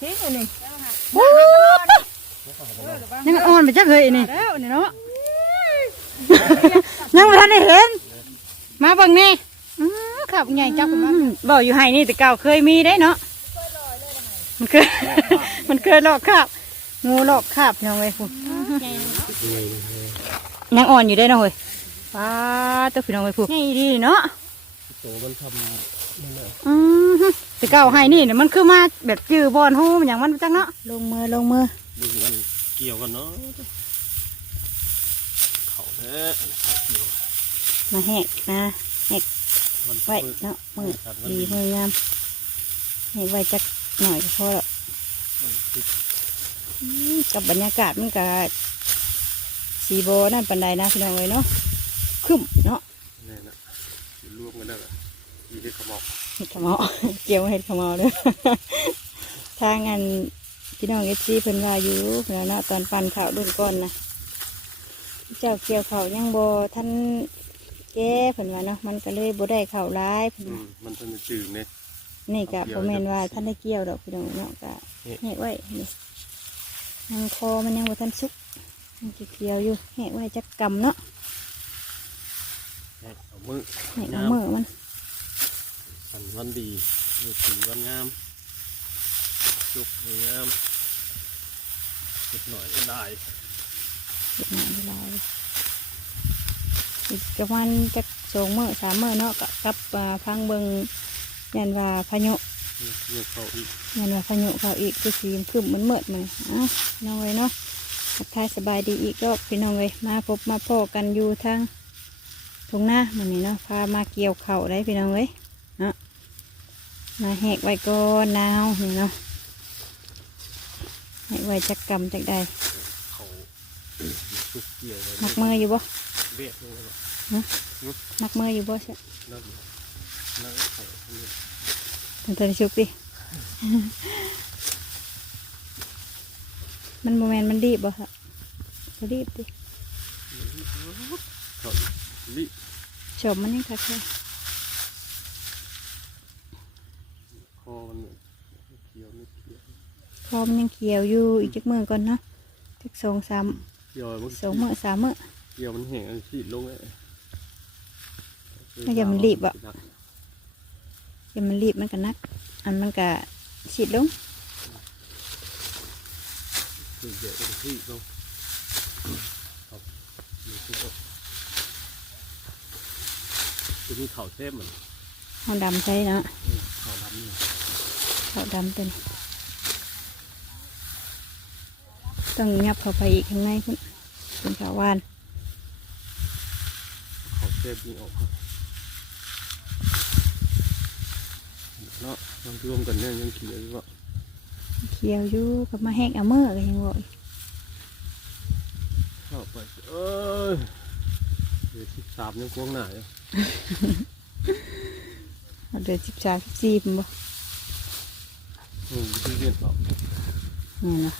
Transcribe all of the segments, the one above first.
ทิ้งอยู่นี่โอ้ยังอ่อนไปจักเลยนี่แล้วนี่เนาะยังไม่ทันได้เห็น มาเบิ่งนี่อื้อขับใหญ่จักมาบอกอยู่ให้นี่แต่เก่าเคยมีได้เนาะมันเคยมันเคยหลอกขับงูหลอกขับยังไงคุณยังอ่อนอยู่ได้เนาะเฮ้ยป้าตัวพี่น้องไอ้ผู้ใหญ่ดีเนาะโตมันทำนั่นแหละอือ ฮึแต่เก่าให้นี่เนี่ยมันคือมาแบบจื้อบอลโฮมอย่างมันจังเนาะลงมือลงมือดึงกันเกี่ยวกันเนาะเขาแท้เกี่ยวมาแหกนะมันไว้เนาะมือดีมืองามแหกไว้จักหน่อยก็พอละติดอืมกับบรรยากาศมันก็สีโบนั่นปันใดนะพี่น้องเลยเนาะคึมเนาะแน่นะรวมกันได้แบบอีที่เขาบอกเห็ด ขะเมาเกี่ยวเห็ดขะเมาเด้อทางงานพี่น้องเอฟซีเพิ่นว่าอยู่เพิ่นว่าเนาะตอนปั่นข้าวรุ่นก้อนนะเจ้าเกี่ยวข้าวยังโบท่านแก้เพิ่นว่าเนาะมันก็เลยบ่ได้ข้าวร้ายเพิ่นอืว่ามมันต้องจืดเนี่ยนี่ก็เอาบ่เกี่ยวแม่นว่าท่านได้เกี่ยวดอกพี่น้องเนาะก็นี่แหกไว้นี่ยังคอมันยังบ่ทันสุกมันสิเกี่ยวอยู่แหกไว้จักกำเนาะเอามือแหกเอามือมัน สันวันดีมือสีวันงามจุกงามเล็กหน่อยก็ได้เก็บหนาเวลาเลยอีกประมาณจักสองมื้อสามมื้อเนาะก็กลับมาพังเบิงยันว่าพายุเรียกเขาอีกยันว่าพายุเขาอีกคือสีขึ้นเหมือนเมืดมันอะน้องเลยเนาะทักทายสบายดีอีกรอบพี่น้องเลยมาพบมาพ่อกันอยู่ทางตรงหน้ามันนี่เนาะพามาเกี่ยวเข่าวได้พี่น้องเลยเนาะ มาแหกไว้ก่อนนาวนี่เนาะแหกไว้จักกรรมจักใดเขาจุกเกี่ยวเลยมักมืออยู่บ่เบ็ดนี่ก็แบบมักมืออยู่บ่ใช่นั่นนั่นเขาอันนี้ถึงตัวชุกดิมันโมเมนมันรีบบ่ค่ะบ่รีบดิเขาลิชมมันยังคักเลย คอมันเนี่ยเขียวนิดเขียว พอมันยังเขียวอยู่อีกจักมือก่อนเนาะจักสองสามเขียวมันสองมือสามมือเขียวมันแห้งอันสีดลงเลยไม่อย่ามันรีบอะอย่ามันรีบมันก็นัก อันมันก็ฉีดลงคือเดี๋ยวมันสีดลงครับนี่คือก็จะมีเข่าเทพเหมือนเอาดำใส่เนาะอืมเข่าดำนี่เขาดำเป็น ต้องยับเข้าไปอีกข้างในคุณเป็นขาวหวานเข่าเทพนี่ออกครับเนาะมันรวมกันเนี่ยยังเขียวอยู่ว่าเขียวอยู่กับมาแห้งเอามือก็ยังบอกอยู่เข้าไปเอ้ยเดี๋ยวสิบสามยังกวางหนาอยู่เอาเดือนสิบสามสิบสี่เป็นบ่อืมที่เรียนต่อนี่นะ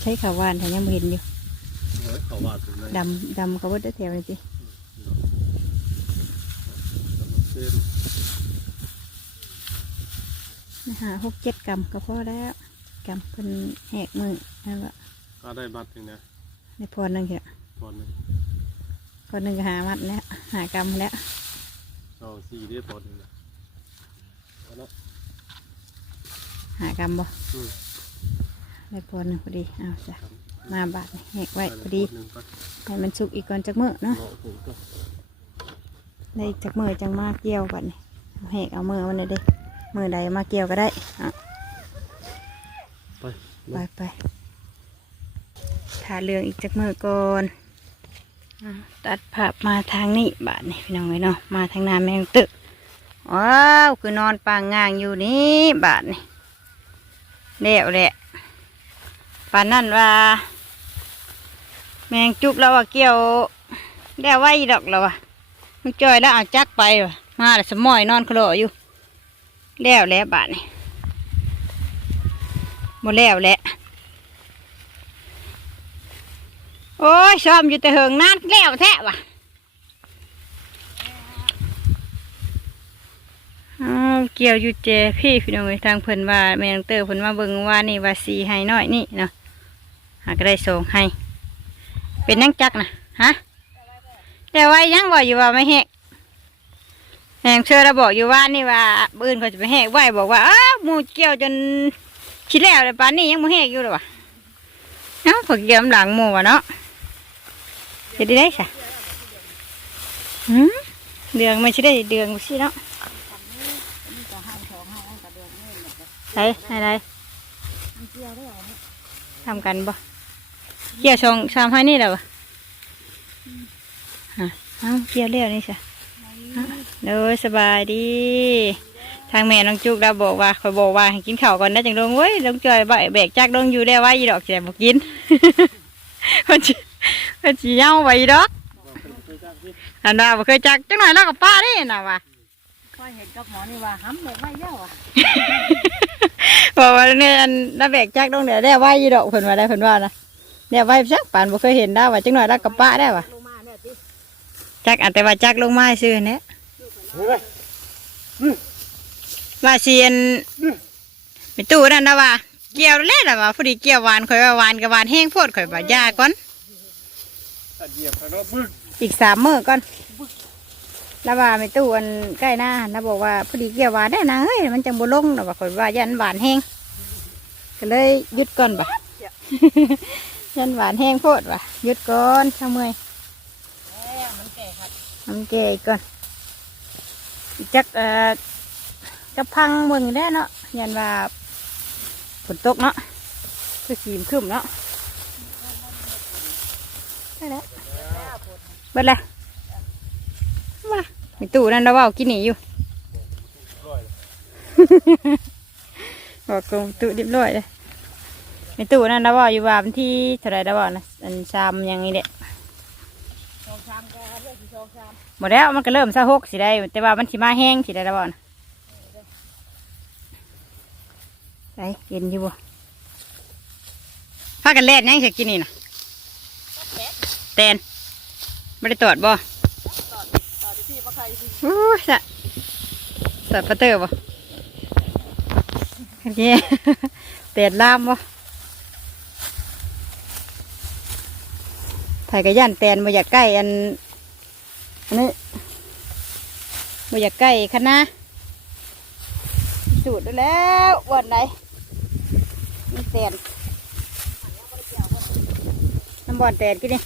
ใช้ขาวหวานแต่ยังไม่เห็นอยู่เฮ้ยเขาว่าถึงไหนดำดำเขาว่าได้แถวเลยสิเส้นนะหาหกเจ็ดกรัมก็พอแล้วกรัมเป็นแหกมือนั่นแหละก็ได้บัตรถึงนะในพอหนึ่งเถอะตอนหนึ่งพอหนึ่งก็หามัดแล้วหากรัมแล้วสองสี่ได้ตอนหนึ่งนะเอาละหากรัมบ่อืม ได้พอหนึ่งพอดีเอาจ้ะครับมาบาทนี่แหกไว้พอดีหนึ่งก็ให้มันสุกอีกก่อนจักมือเนาะเหมาะผมก็ได้จากมือจังมาเกี่ยวกันนี่เอาแหกเอามือมันเลยเด้มือใดมาเกี่ยวก็ได้อะไปไปไปทาเรืองอีกจากมือก่อนอะตัดภาพมาทางนี้บาทนี่พี่น้องเลยเนาะมาทางหน้าแมงตึกว้าวคือนอนปางงางอยู่นี่บาทนี่เดี่ยวแหละ ปานนั่นว่า แมงจุกแล้วว่าเกี่ยวแล้วไว้ดอกแล้วว่ะมันจอยแล้วเอาจักไปว่ะมาแล้วสมอยนอนคลออยู่แล้วแล้วบาทนี่หมดแล้วแหละโอ้ยซ้อมอยู่แต่เหิงนานแล้วแท้ว่ะเกี่ยวอยู่เจพี่พี่น้องทางเพิ่นว่าแมงเตอร์เพิ่นมาเบิ่งว่านี่ว่าสีให้น้อยนี่เนาะ หาก็ได้ส่งให้ เป็นนังจักนะฮะแต่ว่ายังบอกอยู่ว่าไม่แหกแหงเชื่อเราบอกอยู่ว่านี่ว่าปืนเขาจะไปแหกไหวบอกว่าอ้ามูเกี่ยวจนชิแล้วเลยป่านนี้ยังไม่แหกอยู่เลยวะเอ้าพอเกี่ยวน้ำหลังหมูวะเนาะจะได้ได้สะเดืองไม่ใช่ได้เดืองสิเนาะใช่อะไรทำกันบ่ เกี่ยวชองชามให้นี่แหละวะฮะเอ้าเกี่ยวเรียวนี่สิเด้อสบายดี ทางแม่น้องจุกเราบอกว่าคอยบอกว่าให้กินข้าวก่อนนะจังลงเว้ยลงจอยใบแบกจากลงอยู่ได้ไว้ยีดอกแต่บอกกินคนจีคนจีเย้าไว้ดอกอันน่ะบ่เคยจักจังหน่อยแล้วกับป้าได้น่ะว่ะค่อยเห็นกับหมอนี่ว่าห้ำเลยไม่เย้าอะบอกว่าเนี่ยอันน่ะแบกจากลงเดี๋ยวได้ไว้ยีดอกเพิ่นว่าได้เพิ่นว่านะ เดี๋ยวไว้ซักปานบ่เคยเห็นได้ว่าจังหน่อยแล้วกับป้าได้ว่ะลงมาเนี่ยติจักอันแต่ว่าจักลงมาซื้อเนี่ยเฮ้ยว่าเซียนไปตู้นั่นนะว่าเกี่ยวเล่นนะว่าพอดีเกี่ยวหวานข่อยว่าหวานกับหวานแห้งโพดข่อยว่ายาก่อนตัดเหยียบแล้วบึ้งอีกสามมื้อก่อนแล้วว่าไปตู้อันใกล้หน้าแล้วบอกว่าพอดีเกี่ยวหวานได้นะเฮ้ยมันจังบ่ลงนะว่าข่อยว่ายันหวานแห้งก็เลยหยุดก่อนบ่ ยันหวานแห้งโพดว่ะหยุดก่อนเช้าเมื่อยมันแก่ครับน้ำเจอีกก่อนจักเอ่อจะพังเมืองได้เนาะยันว่าฝนตกเนาะคือสีมครึ้มเนาะได้แล้วเบิดเลยมามีตู้นั่นเราว่ากินหนีอยู่บอกกงตู้เรียบร้อยเลย มีตู้นั่นเราเว่าอยู่ว่าวันที่เท่าไรเราเว่านะอันชามยังนี้เด็สองชามก็เลือกที่สองชามหมดแล้วมันก็เริ่มซะหกสิได้ แต่ว่ามันสิมาแห้งสิได้แล้วบ่นะไปเย็นอยู่บ่พากันเล่นยังจะกินนี่นะแตนไม่ได้ตรวจบ่ต่อต่อที่พี่ว่าใครที่อู้สะตรวจปะเตอร์บ่โอเคแตนล่ามบ่ ไผกระย่านแตนมาอยากใกล้อันอันนี้มาอยากใกล้คณะสูดดูแล้ววันไหนมันแตนน้ำบ่อนแตนกี่นี่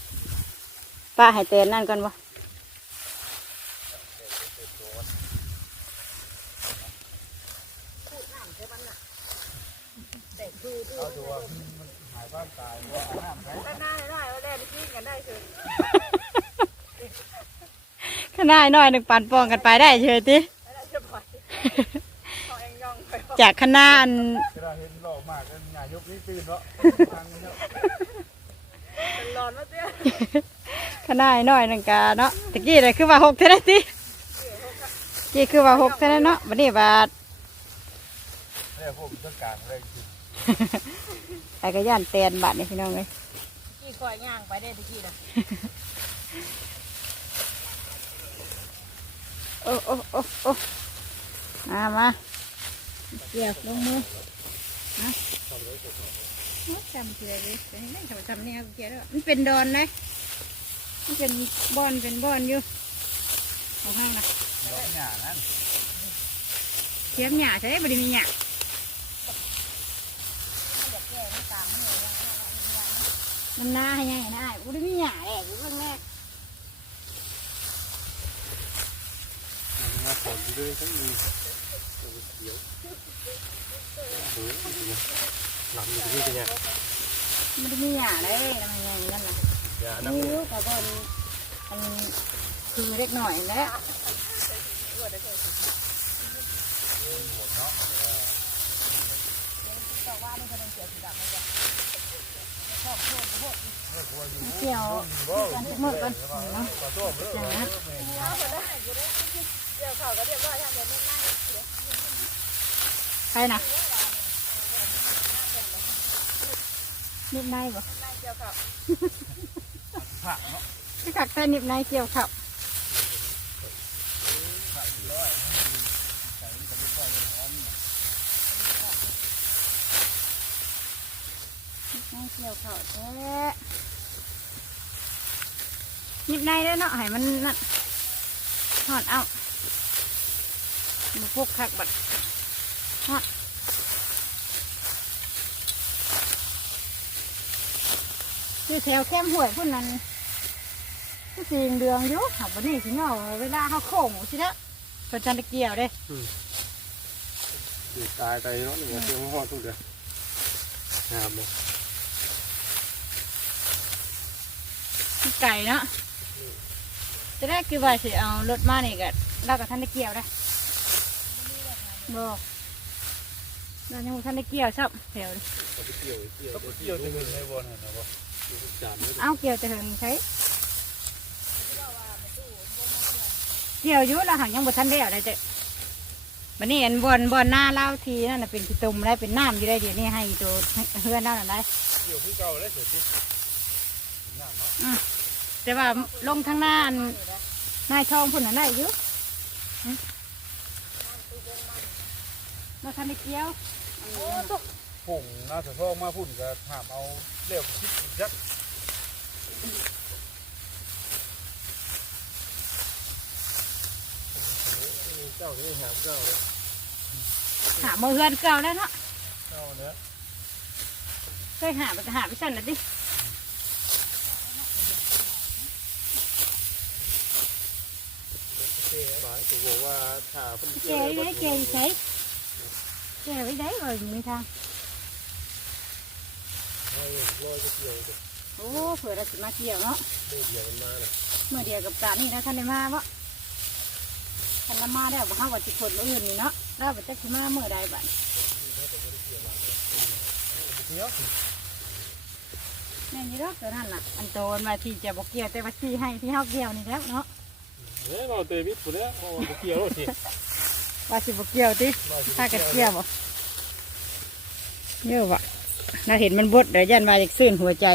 ป้าให้แตนนั่นก่อนบ่ด้ได้ได้ว่าได้ที่กินกันได้คือ ขนาดน้อยหนึ่งปันปองกันไปได้เฉยติได้จะปล่อยขอเองย่องไปจากขนาดเวลาเห็นหล่อมากงานยกนี่ตื่นเนาะทางเนาะเป็นร้อนมาเตี้ยขนาดน้อยหนึ่งกาเนาะตะกี้เลยคือว่าหกเท่านั้นติกี้คือว่าหกเท่านั้นเนาะวันนี้บาทเนี่ยพวกต้องการอะไรกินไปกระย่านแตนบาทนี่พี่น้องเลย กี่คอยย่างไปได้ตะกี้นะโอ้โอ้โอ้โอ้มามาเกี่ยวลงมือนะโอ้จำเกลือเลยเป็นไงทำไมทำเนี่ยเกลือแล้วมันเป็นดอนนะมันเป็นบอนเป็นบอนอยู่ของห้างนะร้อนหยานั้นเทียมหยาใช่ไหมบริมีหยา มันหน้าให้ยังไงนะบริมีหยาแหละอยู่เบื้องแรกมาสอนด้วยทั้งมีเขียวโอ้โหหลับอยู่ที่นี่เป็นยังมันมีหยาเลยทำไมอย่างนั้นล่ะยานักนี่ลูกกับบนมันคือเล็กหน่อยแล้วเกี่ยวกันเมื่อกันเนาะอย่างนั้นใครนะนิดในบ่ผักเนาะพี่กักแต่นิบในเกี่ยวขับ ในเกี่ยวเขับแท้นิบในแล้วเนาะให้มันนั่นทอดเอามาพวกคักบัดทอดคือแถวแคมห้วยพุ่นนั้นก็สีเหลืองอยู่ขับวันนี้สิเนาะเวลาเขาโค้งสิละเป็นจันตะเกียวเด้อยู่ตายเนาะนี่เสียงหอดทุกเดือนงาม เลยมีไก่เนาะจะได้คือว่าสิเอารถมานี่ก็เรากับท่านตะเกี่ยวได้บอกเรายังท่านตะเกี่ยวชอบแถวเอาเกี่ยวเกี่ยวเกี่ยวจะเงินในบอลเห็นไหมวเอาเกี่ยวจะเห็นใช้เกี่ยวยู่เราหังยังบ่ทันได้อาได้เจ้วันนี้เห็นบอนบอนหน้าเล่าทีนั่นน่ะเป็นขี้ตุ่มได้เป็นน้ำอยู่ได้เดี๋ยวนี้ให้ตัวเพื่อนนั่นน่ะได้เกี่ยวที่เก่าเลยเสร็จที่น้ำเนาะ แต่ว่าลงทางหน้าอันนายทองพุ่นน่ะได้อยู่หึมาทันได้เกี่ยวอันนี้ผงน่าจะท่องมาพุ่นก็ถามเอาเรียกคิดยักเจ้าที่หามเจ้าเลยหามือเฮือนเก่าแล้วเนาะเจ้าเนี้ยเคยหาไปก็หาไปสั่นนะดิ หมายถึงบอกว่าถ้าเป็น แกไว้ได้แกอยู่ใช้แกไว้ได้เลยมีทา งให้ลอยจะเกี่ยวโอ้เผื่อเราสิมาเกี่ยวเนาะเมื่อเดียวมันมาเลยเมื่อเดียวกับการนี่นะท่านได้มาบ่ท่านละมาได้บ่เฮาว่าสิคนมื้ออื่นนี่เนาะเราบ่จักสิมาเมื่อใดบัดเกี่ยวแม่นอยู่ดอกตัวนั้นน่ะอันโตนว่าที่จะบ่เกี่ยวแต่ว่าที่ให้ที่เฮาเกี่ยวนี่แล้วเนาะ เฮ้ยเราเตะวิทย์ปุ๋ยแล้วเอาเกี่ยวสิว่าสิบ่เกี่ยวติถ้ากันเกี่ยวบ่เยอะวะเราเห็นมันบดเดี๋ยวยันมาจากซื่นหัวใจ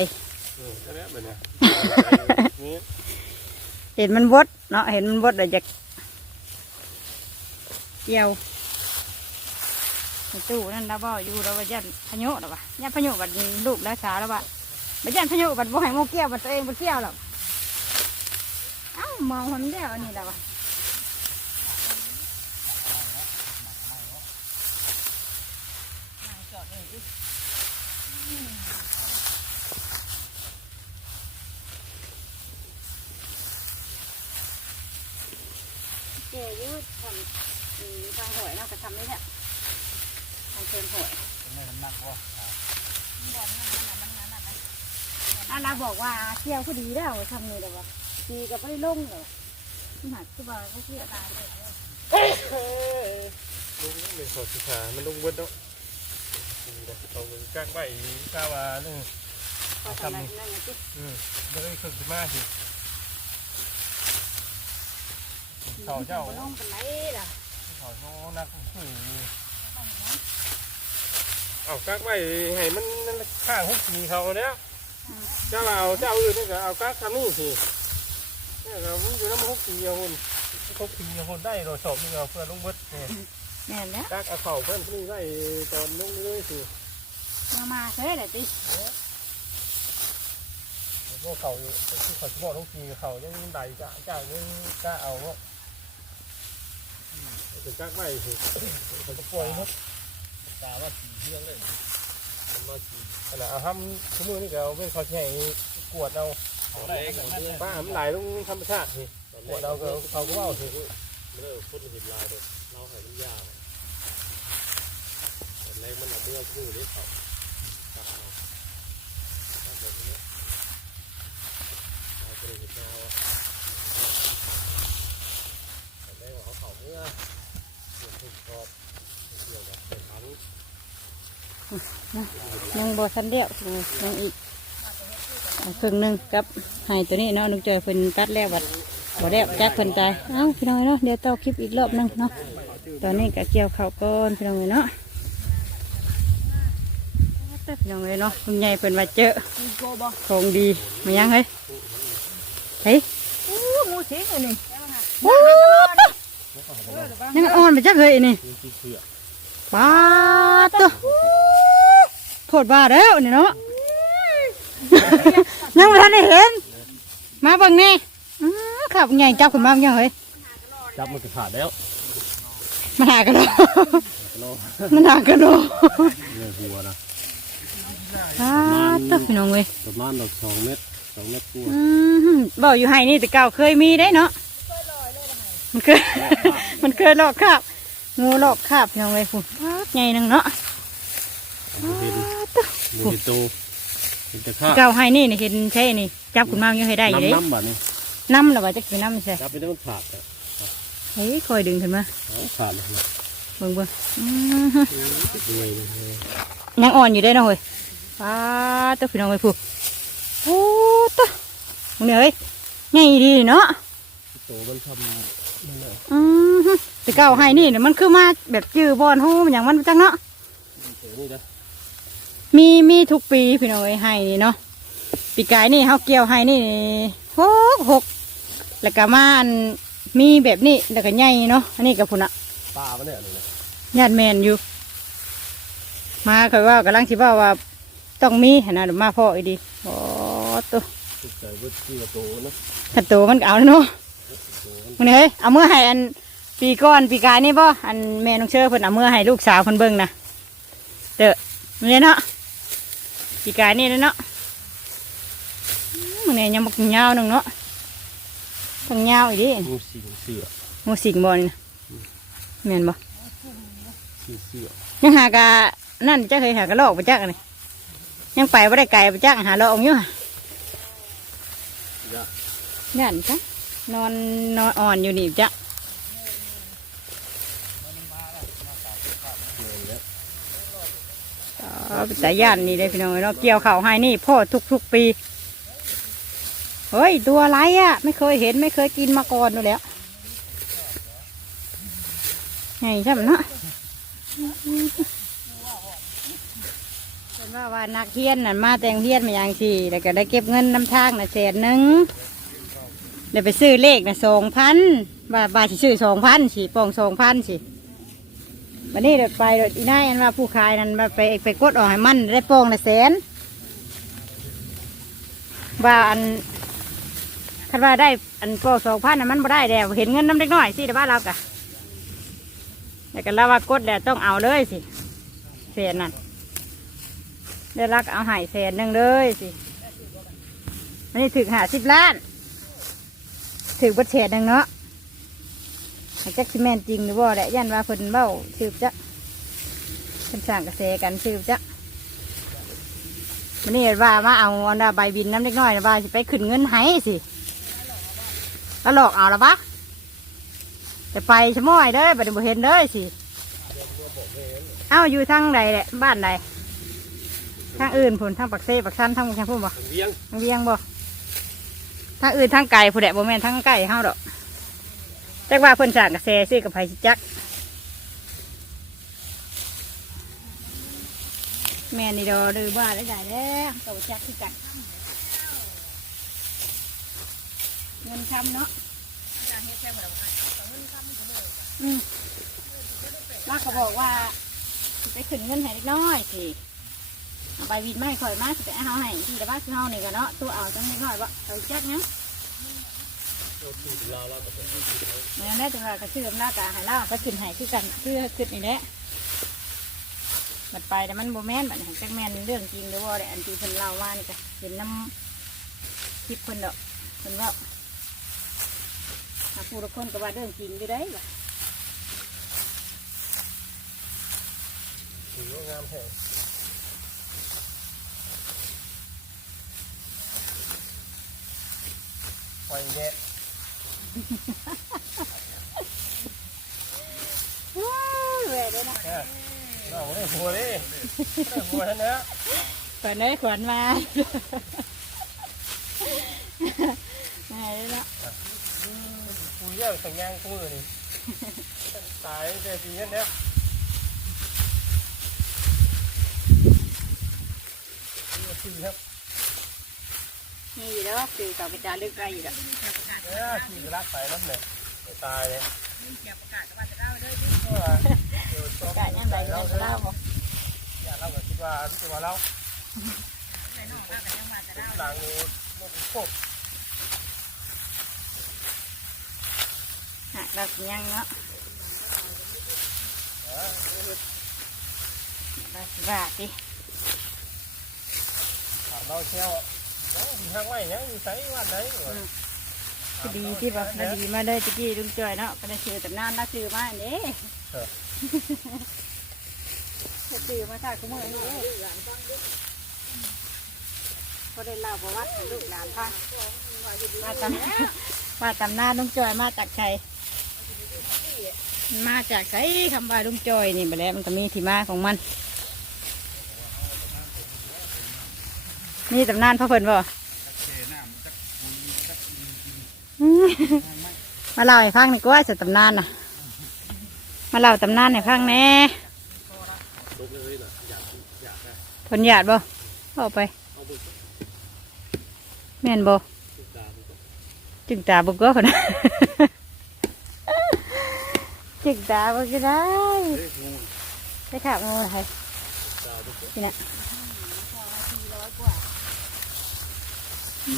เออจะแล้วแบบเนี้ยนี่เห็นมันบดเนาะเห็นมันบดเดี๋ยวจะเกี่ยวในตู้นั่นเราบ่อยู่เราว่ายันพายุหรอวะยันพายุบัดลูกแล้วสาวแล้ววะบัดยันพายุบัดบ่ให้โมเกี่ยวบัดตัวเองบัดเกี่ยวหรอก เอ้าเมาคนเดียวอันนี้แล้ววะเกี่ยวอยืดทำอืมทางหวยเนาะก็ทำนี่แหละทางเชิญหวยไม่มันหนักวะอาลาบอกว่าเที่ยวก็ดีแล้วทำนี่เลยวะ ดีกับไม่ได้ลงเลยวะหนักคือว่าเขาเที่ยวตายเลยลุงเป็นขอสุขามันลุงเบิดเนาะเราเป็นก้างใบข้าวาเนี่ยเขาทำนั่นนั่นนะจิอืมไม่ได้ฝึกมากสิเขาเจ้าบ่ลงเป็นไรล่ะเขาโน่นักฝึกเอาก้างใบให้มันข้างหุบมีเขาเนี้ยเจ้าเอาเจ้าอื่นนี่ก็เอาก้างทำนี่สิ เนี่ยก็มันอยู่น้ำหุบปีเอาหุ่นหุบปีเอาหุ่นได้เราสอบนี่เราเพื่อลุงเบิดเนี่ยแม่นแล้วก้างเอาเข่าเพื่อนนี่ไว้ตอนลุงเลยสิมามาเฮ้ยเดี๋ยวจิพวกเขาอยู่ที่เขาจะบอกลุงปีเขายังใดจ้าจ้ายังกล้าเอาเนาะเป็นก้างใบสิเขาจะปล่อยเนาะตาว่าสีเที่ยงเลยขณะเอาห้ำชั่วโมงนี่ก็เอาเป็นเขาแข่งกวดเอา เอาได้กันนะป้ามันไหลลงธรรมชาติสิเอาก็เขาก็ว่าสิเลิกพ่นหินลายเลยเราให้มันยาวแต่แรกมันเอาเมื่อคู่นี้เขาตัดเอาตัดแบบนี้เอาไปเห็นเอาแต่แรกเอาเขาเมื่อเกี่ยวถูกกรอบเกี่ยวกับเป็นทั้งยังบ่ทันเดียวยังอีก เอาครึ่งหนึงกับให้ตัวนี้เนาะนุกเจอเพิ่นตัดแล้วบัดบ่แล้วจักเพิ่นตายเอ้าพี่น้องเนาะเดี๋ยวต่อคลิปอีกรอบหนึงเนาะตอนนี้ก็เกี่ยวข้าวก่อนพี่น้องเนาะพี่น้องเนาะคุณใหญ่เพิ่นว่าเจอของดีมายังเฮ้ยเเฮ้ยอู้งูสิงอันนี้โอ้ยังอ่อนไปจักเลยนี่มีที่เสือป้าดตัวโทษว่าแล้วนี่เนาะ ยังไม่ทันได้เห็น มาเบิ่งนี่อื้อขับใหญ่จับขึ้นมายังเฮ้ยจับมันก็ขาดแล้วมันหากระโดดโลมันหากระโดดเนื้อหัวนะป้าดตัวพี่น้องเว้ยประมาณดอกสองเมตรสองเมตรกว่าอืมบอกอยู่ให้นี่แต่เก่าเคยมีได้เนาะมันเคยมันเคยหลอกคาบงูหลอกคาบพี่น้องเว้ยฝุ่นป้าดใหญ่นังเนาะเห็นตัวมีเป็นตัว เห็นแต่ข้าเก่าให้นี่นี่เห็นใช่นี่จับขึ้นมายังให้ได้อยู่เด้น้ำน้ำบัดนี่น้ำหรือว่าจะกินน้ำใช่จับไปได้มันขาดอะเฮ้ยคอยดึงขึ้นมาเอาขาดเลยนะเบิ่งเบิ่งอื้อหือเหนื่อยเลยยังอ่อนอยู่ได้เนาะเฮ้ยป้าดตัวพี่น้องเว้ยฝุ่นโอ้ตัวมึงเนี่ยเฮ้ยใหญ่ดีเนาะตัวมันทำนั่นแหละอือฮึแต่เก่าให้นี่เนี่ยมันคือมาแบบจื้อบอลหูมันอย่างมันจังเนาะตัวนี้นะ มีมีทุกปีพี่น้องเอ้ยให้นี่เนาะปีกายนี่เฮาเกี่ยวให้นี่หกหกแล้วก็มาอันมีแบบนี้แล้วก็ใหญ่เนาะอันนี้กับพุ่นอะป้ามันเนี่ยนี่นะญาติแมนอยู่ มาเคยว่ากำลังสิว่าว่าต้องมีขนาดมาพ่ออีดีโอ้ตัวติดใจว่าที่ว่าตัวนะขันตัวมันก็เอาเนาะมันเฮ้ยเอาเมื่อให้อันปีก่อนปีกายนี่บ่อันแม่น้องเชื่อเพิ่นเอาเมื่อให้ลูกสาวเพิ่นเบิ่งนะเด้อมันเนี่ยเนาะ ปีกายนี่เนาะอืมมันเนี่ยยังบักยาวหนึงเนาะต้องยาวอีกดิงูสิงเสืองูสิงบ่นี่นะแม่นบ่สิงเสือยังหากะนั่นจะเคยหากะลอกไปจักอันนี่ยังไปบ่ได้ไกลไปจักหาลอกอยู่ห่ะยะยันจ้ะนอนนอนอ่อนอยู่นี่จ้ะ เหนื่อยแล้ว แต่ย่านนี่เลยพี่น้องเนาะเกี่ยวเข่าวให้นี่พ่อทุกทุกปี เฮ้ย ตัวอะไรอะ ไม่เคยเห็นไม่เคยกินมาก่อนดูแล้วไงใช่ไหมเนาะเป็นว่าว่านักเฮียนน่ะมาแต่งเฮียนมาอย่างสี่แล้วก็ได้เก็บเงินน้ำทางน่ะแสนหนึ่งเดี๋ยวไปซื้อเลขน่ะสองพันบาทบาทสิซื้อสองพันสิปองสองพันสิ วันนี้เดไปเดอีน่ายอันว่าผู้ขายนั้นมาไปไปกดออกให้มันได้โปองละแสนว่าอันคันว่าได้อันโปองสองพันมันบ่ได้แล้วเห็นเงินน้ำเล็กน้อยสิแต่บ้านเรากะแต่กันแล้วว่ากดแล้วต้องเอาเลยสิแสนนั่นได้รักเอาหายแสนหนึ่งเลยสิอันนี้ถึงหาสิบล้าน ถึงบัตรแสนหนึ่งเนาะ จักซิแมนจริงหรือว่าแหละยันว่าเพิ่นเบ้าสืบจักเพิ่นสร้างกระแสกันสืบจักมันนี่ว่ามาเอาอันดาใบบินน้ำเล็กน้อยนะว่าสิไปขึ้นเงินให้สิแล้วหลอกเอาละปะแต่ไปชะม้อยเด้อบัดนี้บ่เห็นเด้อสิเอ้าอยู่ทางใดแหละบ้านใดทางอื่นพุ่นทางปักเซ่ปักชันทางทางพุ่นบ่เลี้ยงทางเวียงบ่ทางอื่นทางไก่ผู้ใดบ่แม่นทางไก่เฮาดอก จักว่าเพิ่นสร้างกระแสซื้อกับไผสิจัก แม่นี่ดอดื้อบ้าได้ได้แล้วเต่าจักคือกันเงินคำเนาะอืมมาเขาบอกว่าสิไปขึ้นเงินให้เล็กน้อยสิเอาใบวินไม่ค่อยมาสิไปเอาให้ที่ตะบ้านเฮานี่กันเนาะตัวเอาจังเล็กน้อยบ่เอาจักเนาเราก็เป็น แม่ได้จังหวะกระชื่อมหน้าตาให้เล่าไปกินให้คือกันคือคือนี่แหละบัดไปแต่มันโบแมนบัดนี้จักแมนเรื่องจริงหรือว่าได้อันที่เพิ่นเล่าว่านี่ก็เห็นน้ำคลิปเพิ่นดอกเพิ่นว่าผู้ละคนก็ว่าเรื่องจริงอยู่ได้บ่ถือว่างามแท้ปล่อยแยะ ว้าวเว้ยเด้อนะเราได้หัวดิได้หัวท่านนะขวัญได้ขวัญมาไหนเนาะคุยเรื่องสัญญาณกูเลยตายเจอปีนั้นเนี่ยปีครับ นี่อยู่แล้วคือกับกระจาลึกไรอยู่แล้วเนี่ยขี่กระลักไปนั่นเนี่ยไม่ตายเลยประกาศยังไงเราจะเล่าบ่อย่าเราก็คิดว่าคิดว่าเราหลังนี้มันโคกหักเราสิยังเนาะเราสิว่าสิถามเราเชี่ยวยังมี ทางไว้ยังมีไสวันไหนคือดีที่บอกเราดีมาได้ตะกี้ลุงจอยเนาะก็ได้ซื้อแต่นานน่าซื้อมาเด้จะซื้อมาถ้าขโมยนี่เด้ก็ได้เล่าประวัติให้ลูกหลานฟังว่าตำว่าตำนานลุงจอยมาจากใครมาจากไสคำว่าลุงจอยนี่ไปแล้วมันก็มีที่มาของมัน นี่ตำนานพ่อเพิ่นบ่อืมมาเล่าให้ฟังหน่อยก็ว่าจะตำนานน่ะ มาเล่าตำนานให้ฟังแหน่ลุกเลยน่ะอยากอยากได้เพิ่นญาติบ่เอาไปเอาบุกแม่นบ่ทุกตาทุกตาจึงตาบ่ก็คนนะจึงตาบ่ก็ได้เฮ้ยงูไปขาบงูนะให้ตาทุกตานี่นะ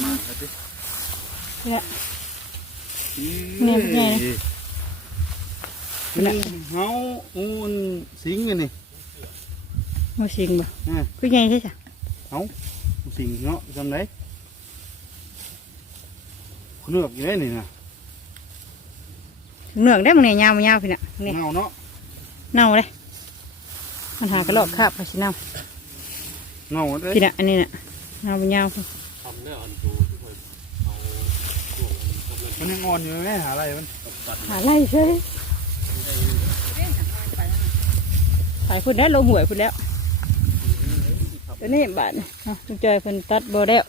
มาเอาดินี่นะนี่เป็นไงนี่เฮาอูนสิงกันนี่งูสิงบ่อ่าคือไงใช่จ้ะสิงเนาะจำได้เลือกอยู่ได้นี่นะเหนืองได้มึงเนี่ยยาวมายาวพี่น่ะนี่เงาเนาะเน่าเลยมันหากระโหลกคาบเขาสิเน่าเงาเด้พี่น่ะอันนี้น่ะเน่ามายาวพุ่ นทำได้อันดูทุกคนเอาช่วงทำนั่นมันยังอ่อนอยู่ไหมหาอะไรมันตัดหาไล่เฉยได้ขายพุ่นได้ลงหวยพุ่นแล้วตัวนี้บาทนี่เอาลุงจอยเพิ่นตัดบ่แล้ว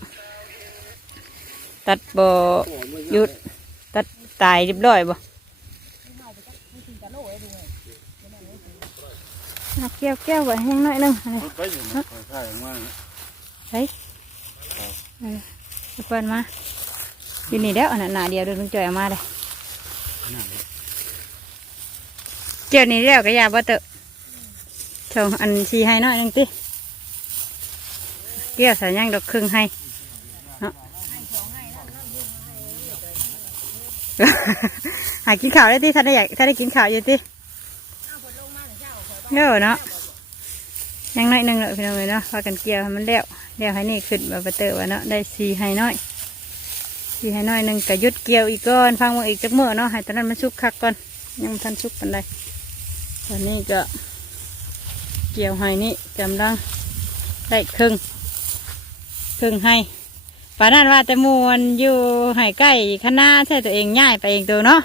ตัดบ่หยุดตัดตายเรียบร้อยบ่เอาแก้วแก้วไว้แห้งหน่อยหนึงอันนี้รถไปอยู่นะใช่ของมัน เออทุกคนมาอยู่นี่แล้วอันนั้นหนาเดียวเดินลุงจอยเอามาเลยเจียวนี้แล้วก็ยาบ่เตอะชงอันชีให้น่อยนึงติเกี่ยวส่ย่างดอกครึ่งให้เนาะหากินข้าวได้ติถ้าได้อยากถ้าได้กินข้าวอยู่ติเด้อเนาะยังน้อยหนึงเลยพี่น้องเลยเนาะพากันเกี่ยวมันแล้ว แล้วให้นี่ขึ้นมาบ่เตอว่าเนาะได้สีให้น้อยสีให้น้อยหนึ่งก็หยุดเกี่ยวอีกก่อนฟังว่าอีกจักมื้อเนาะให้ตอนนั้นมันสุกคักก่อนยังบ่ทันสุกปานใดตอนนี้ก็เกี่ยวให้นี่กำลังได้ครึ่งครึ่งให้ป่านนั้นว่าแต่มวนอยู่ให้ใกล้คณะใช่ตัวเองง่ายไปเองตัวเนาะ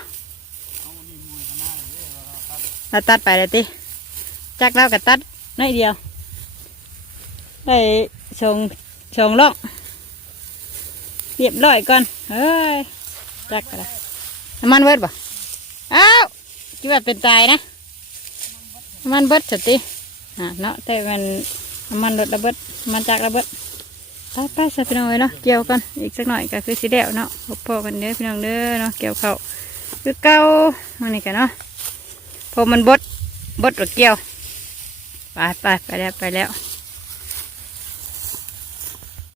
เราตัดไปเลยติจักเราก็ตัดน้อยเดียวได้ ชงชงล่องเรียบร้อยก่อนเฮ้ยจักกันละน้ำมันเบิดบ่อ้าวคิดว่าเป็นตายนะน้ำมันเบิดสติอ่าเนาะแต่มันน้ำมันรถระเบิดมันจากระเบิดไปไปใส่พี่น้องเลยเนาะเกี่ยวกันอีกสักหน่อยก็คือสีแดวเนาะพบพอกันเด้อพี่น้องเด้อเนาะเกี่ยวเขาคือเก่ามันนี่กันเนาะพอมันบดบดหรือเกี่ยวไปไปไปแล้วไปแล้ว